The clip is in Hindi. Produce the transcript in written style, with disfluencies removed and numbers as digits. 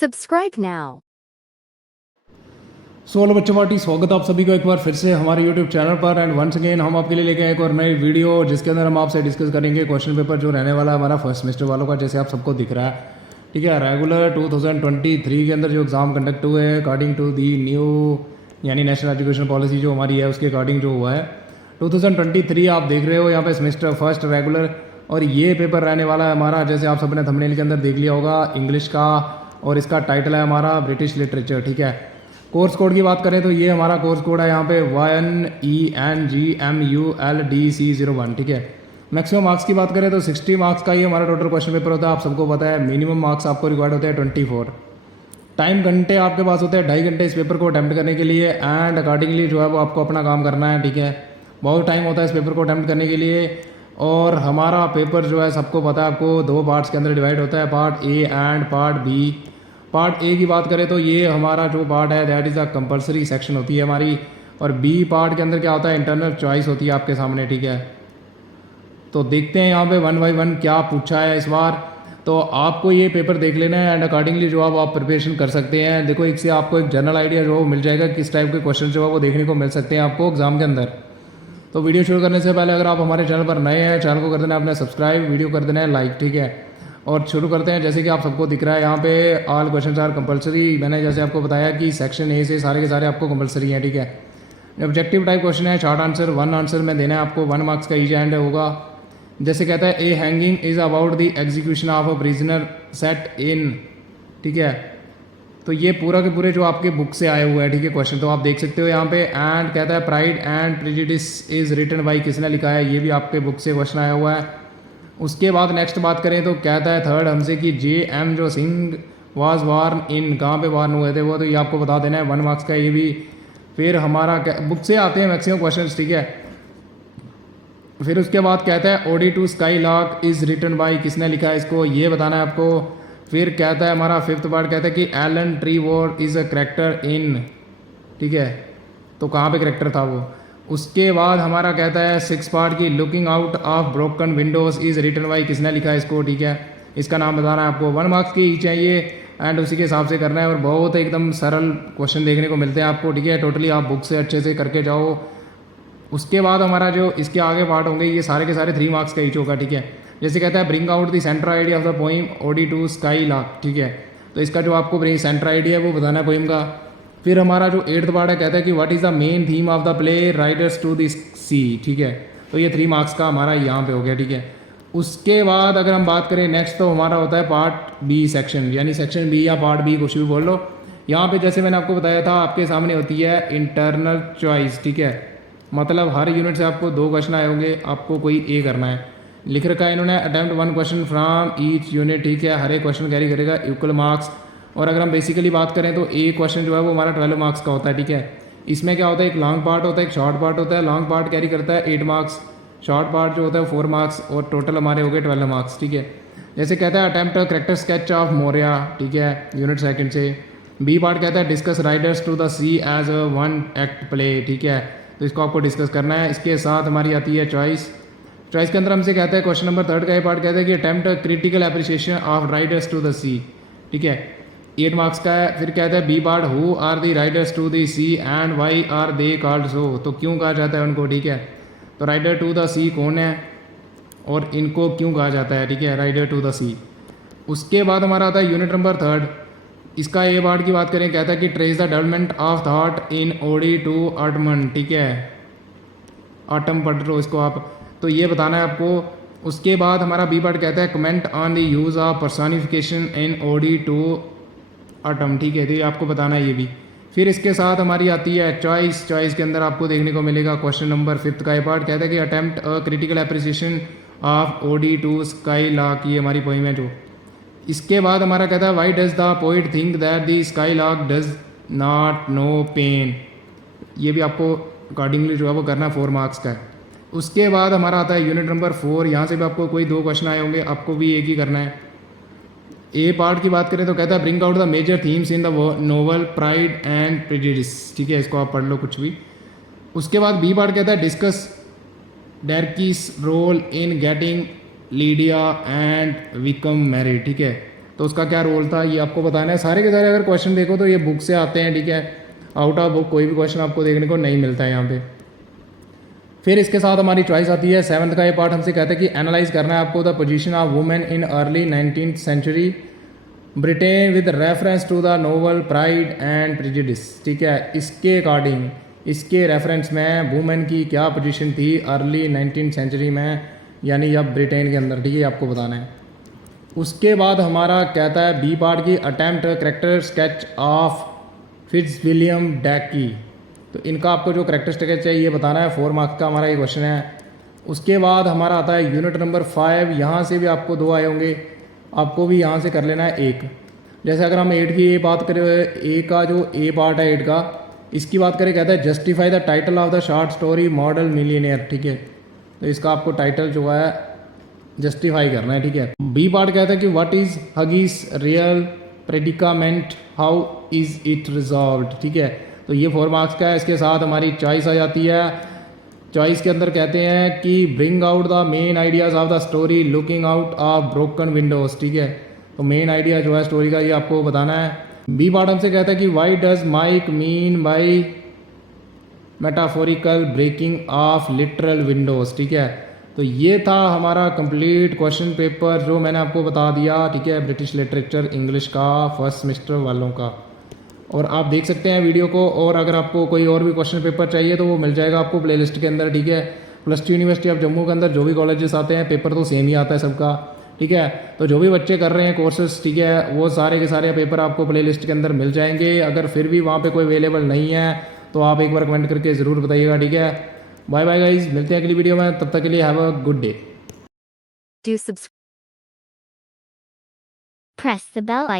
Subscribe now. सो हेलो बच्चों पार्टी, स्वागत है आप सभी को एक बार फिर से हमारे यूट्यूब चैनल पर। एंड वंस अगेन हम आपके लिए लेके आए एक और नई वीडियो जिसके अंदर हम आपसे डिस्कस करेंगे क्वेश्चन पेपर जो रहने वाला है हमारा फर्स्ट सेमेस्टर वालों का, जैसे आप सबको दिख रहा है। ठीक है, रेगुलर 2023 के अंदर जो एग्ज़ाम कंडक्ट हुए हैं अकॉर्डिंग टू दी न्यू यानी नेशनल एजुकेशन पॉलिसी जो हमारी है उसके अकॉर्डिंग जो हुआ है 2023 आप देख रहे हो यहाँ पे सेमेस्टर फर्स्ट रेगुलर। और ये पेपर रहने वाला है हमारा, जैसे आप सबने थंबनेल के अंदर देख लिया होगा, इंग्लिश का, और इसका टाइटल है हमारा ब्रिटिश लिटरेचर। ठीक है, कोर्स कोड की बात करें तो ये हमारा कोर्स कोड है यहाँ पे YNENGMULDC01। ठीक है, मैक्सिमम मार्क्स की बात करें तो 60 मार्क्स का ही हमारा टोटल क्वेश्चन पेपर होता है, आप सबको पता है। मिनिमम मार्क्स आपको रिक्वायर्ड होते हैं 24। टाइम घंटे आपके पास होते हैं 2.5 घंटे इस पेपर को अटैम्प्ट करने के लिए। एंड अकॉर्डिंगली जो है वो आपको अपना काम करना है। ठीक है, बहुत टाइम होता है इस पेपर को अटैम्प्ट करने के लिए। और हमारा पेपर जो है सबको पता है, आपको 2 पार्ट्स के अंदर डिवाइड होता है, part A and part B. Part A की बात करें तो ये हमारा जो पार्ट है that is a compulsory section होती है हमारी। और बी पार्ट के अंदर क्या होता है, इंटरनल चॉइस होती है आपके सामने। ठीक है, तो देखते हैं यहाँ पे 1 बाय 1 क्या पूछा है इस बार। तो आपको ये पेपर देख लेना है एंड अकॉर्डिंगली जो आप प्रिपरेशन कर सकते हैं। देखो, इससे आपको एक जनरल आइडिया जो मिल जाएगा किस टाइप के क्वेश्चन जो है वो देखने को मिल सकते हैं आपको एग्जाम के अंदर। तो वीडियो शुरू करने से पहले अगर आप हमारे चैनल पर नए हैं, चैनल को कर देना है अपने सब्सक्राइब, वीडियो कर देना है लाइक। ठीक है, और शुरू करते हैं। जैसे कि आप सबको दिख रहा है यहाँ पे ऑल क्वेश्चन आर कंपलसरी। मैंने जैसे आपको बताया कि सेक्शन ए से सारे के सारे आपको कंपलसरी हैं। ठीक है, ऑब्जेक्टिव टाइप क्वेश्चन है, शॉर्ट आंसर 1 आंसर में देना है आपको, 1 मार्क्स का ईजी एंड होगा। जैसे कहता है a hanging is about the execution of a prisoner set in. ठीक है, तो ये पूरा के पूरे जो आपके बुक से आए हुए हैं। ठीक है, क्वेश्चन तो आप देख सकते हो यहाँ पे। एंड कहता है Pride and Prejudice is written by, किसने लिखा है, ये भी आपके बुक से क्वेश्चन आया हुआ है। उसके बाद नेक्स्ट बात करें तो कहता है थर्ड हमसे कि JM जो सिंह वाज वार्न इन, कहाँ पे वार्न हुए थे वो, तो ये आपको बता देना है, 1 मार्क्स का ये भी। फिर हमारा बुक से आते हैं मैक्सिमम क्वेश्चंस। ठीक है, फिर उसके बाद कहता है Ode to Skylark is written by, किसने लिखा है इसको, ये बताना है आपको। फिर कहता है हमारा 5th पार्ट, कहता है कि Alan Trevor is a character in. ठीक है, तो कहाँ पे करेक्टर था वो। उसके बाद हमारा कहता है 6 पार्ट की Looking Out of Broken Windows is written by, किसने लिखा है इसको। ठीक है, इसका नाम बताना है आपको, 1 मार्क्स की ही चाहिए एंड उसी के हिसाब से करना है। और बहुत एकदम सरल क्वेश्चन देखने को मिलते हैं आपको। ठीक है, टोटली आप बुक से अच्छे से करके जाओ। उसके बाद हमारा जो इसके आगे पार्ट होंगे ये सारे के सारे 3 मार्क्स का ईच होगा। ठीक है, जैसे कहता है bring out the centre idea of the poem Ode to Skylark. ठीक है, तो इसका जो आपको सेंटर आइडिया है वो बताना है पोइम का। फिर हमारा जो 8th पार्ट है, कहता है कि what is the main theme of the play Riders to the Sea. ठीक है, तो ये 3 मार्क्स का हमारा यहाँ पे हो गया। ठीक है, उसके बाद अगर हम बात करें नेक्स्ट, तो हमारा होता है पार्ट बी सेक्शन, यानी सेक्शन बी या पार्ट बी कुछ भी बोल लो। यहाँ पे जैसे मैंने आपको बताया था आपके सामने होती है इंटरनल चॉइस। ठीक है, मतलब हर यूनिट से आपको 2 क्वेश्चन आए होंगे, आपको कोई ए करना है। लिख रखा है इन्होंने attempt 1 question from each unit. ठीक है, हर एक क्वेश्चन कैरी करेगा इक्वल मार्क्स। और अगर हम बेसिकली बात करें तो एक क्वेश्चन जो है वो हमारा 12 मार्क्स का होता है। ठीक है, इसमें क्या होता है, एक लॉन्ग पार्ट होता है, एक शॉर्ट पार्ट होता है। लॉन्ग पार्ट कैरी करता है 8 मार्क्स, शॉर्ट पार्ट जो होता है 4 मार्क्स, और टोटल हमारे हो गए 12 मार्क्स। ठीक है, जैसे कहता है attempt character sketch of Maurya. ठीक है, यूनिट सेकंड से। बी पार्ट कहता है discuss Riders to the Sea as a 1 act play. ठीक है, तो इसको आपको डिस्कस करना है। इसके साथ हमारी आती है चॉइस। चॉइस के अंदर हमसे कहता है क्वेश्चन नंबर 3 का ये पार्ट कहता है कि attempt critical appreciation of Riders to the Sea. ठीक है, 8 मार्क्स का है। फिर कहता है B part who are the Riders to the Sea and why are they called so, तो क्यों कहा जाता है उनको। ठीक है, तो राइडर टू द सी कौन है और इनको क्यों कहा जाता है। ठीक है, राइडर टू द सी। उसके बाद हमारा आता है यूनिट नंबर 3, इसका ए पार्ट की बात करें, कहता है कि trace the development of thought in Ode to Autumn. ठीक है, ऑटम पढ़ लो इसको आप, तो ये बताना है आपको। उसके बाद हमारा बी पार्ट कहता है comment on the use of personification in Ode to Autumn. ठीक है, तो ये आपको बताना है ये भी। फिर इसके साथ हमारी आती है चॉइस। चॉइस के अंदर आपको देखने को मिलेगा क्वेश्चन नंबर 5 का ये पार्ट, कहता है कि attempt a critical appreciation of Ode to Skylark, ये हमारी पोइम है जो। इसके बाद हमारा कहता है why does the poet think that the skylark does not know pain, ये भी आपको अकॉर्डिंगली जो है वो करना 4 मार्क्स का है। उसके बाद हमारा आता है यूनिट नंबर 4, यहाँ से भी आपको कोई 2 क्वेश्चन आए होंगे, आपको भी एक ही करना है। ए पार्ट की बात करें तो कहता है bring out the major themes in the novel Pride and Prejudice. ठीक है, इसको आप पढ़ लो कुछ भी। उसके बाद बी पार्ट कहता है discuss Darcy's role in getting Lydia and Wickham married. ठीक है, तो उसका क्या रोल था ये आपको बताना है। सारे के सारे अगर क्वेश्चन देखो तो ये बुक से आते हैं, ठीक है, आउट ऑफ बुक कोई भी क्वेश्चन आपको देखने को नहीं मिलता है यहाँ पे। फिर इसके साथ हमारी चॉइस आती है 7th का ये पार्ट हमसे कहता है कि एनालाइज करना है आपको the position of women in early 19th century Britain with reference to the novel Pride and Prejudice, ठीक है, इसके अकॉर्डिंग इसके रेफरेंस में वुमेन की क्या पोजीशन थी अर्ली 19th सेंचुरी में, यानी अब ब्रिटेन के अंदर, ठीक है, आपको बताना है। उसके बाद हमारा कहता है बी पार्ट की attempt character sketch of फिट्जविलियम Debi, तो इनका आपको जो करेक्टर स्केच है ये बताना है, 4 मार्क्स का हमारा ये क्वेश्चन है। उसके बाद हमारा आता है यूनिट नंबर 5, यहाँ से भी आपको 2 आए होंगे, आपको भी यहाँ से कर लेना है 1। जैसे अगर हम 8 की ये बात करें, ए का जो ए पार्ट है 8 का, इसकी बात करें, कहता है justify the title of the short story model millionaire, ठीक है, तो इसका आपको टाइटल जो है जस्टिफाई करना है, ठीक है। बी पार्ट कहता है कि what is Huggies real predicament, how is it resolved, ठीक है, तो ये 4 मार्क्स का है। इसके साथ हमारी चॉइस आ जाती है। चॉइस के अंदर कहते हैं कि bring out the main ideas of the story looking Out of Broken Windows, ठीक है, तो मेन आइडिया जो है स्टोरी का ये आपको बताना है। बी पार्ट हमसे कहता है कि why does Mike mean by metaphorical breaking of literal windows, ठीक है, तो ये था हमारा कंप्लीट क्वेश्चन पेपर जो मैंने आपको बता दिया, ठीक है, ब्रिटिश लिटरेचर इंग्लिश का फर्स्ट सेमेस्टर वालों का। और आप देख सकते हैं वीडियो को, और अगर आपको कोई और भी क्वेश्चन पेपर चाहिए तो वो मिल जाएगा आपको प्लेलिस्ट के अंदर, ठीक है। +2 यूनिवर्सिटी ऑफ जम्मू के अंदर जो भी कॉलेजेस आते हैं पेपर तो सेम ही आता है सबका, ठीक है, तो जो भी बच्चे कर रहे हैं कोर्सेज, ठीक है, वो सारे के सारे पेपर आपको प्लेलिस्ट के अंदर मिल जाएंगे। अगर फिर भी वहाँ पे कोई अवेलेबल नहीं है तो आप एक बार कमेंट करके ज़रूर बताइएगा, ठीक है। बाय बाय गाइज, मिलते हैं अगली वीडियो में, तब तक के लिए have a good day. Do subscribe. Press the bell icon.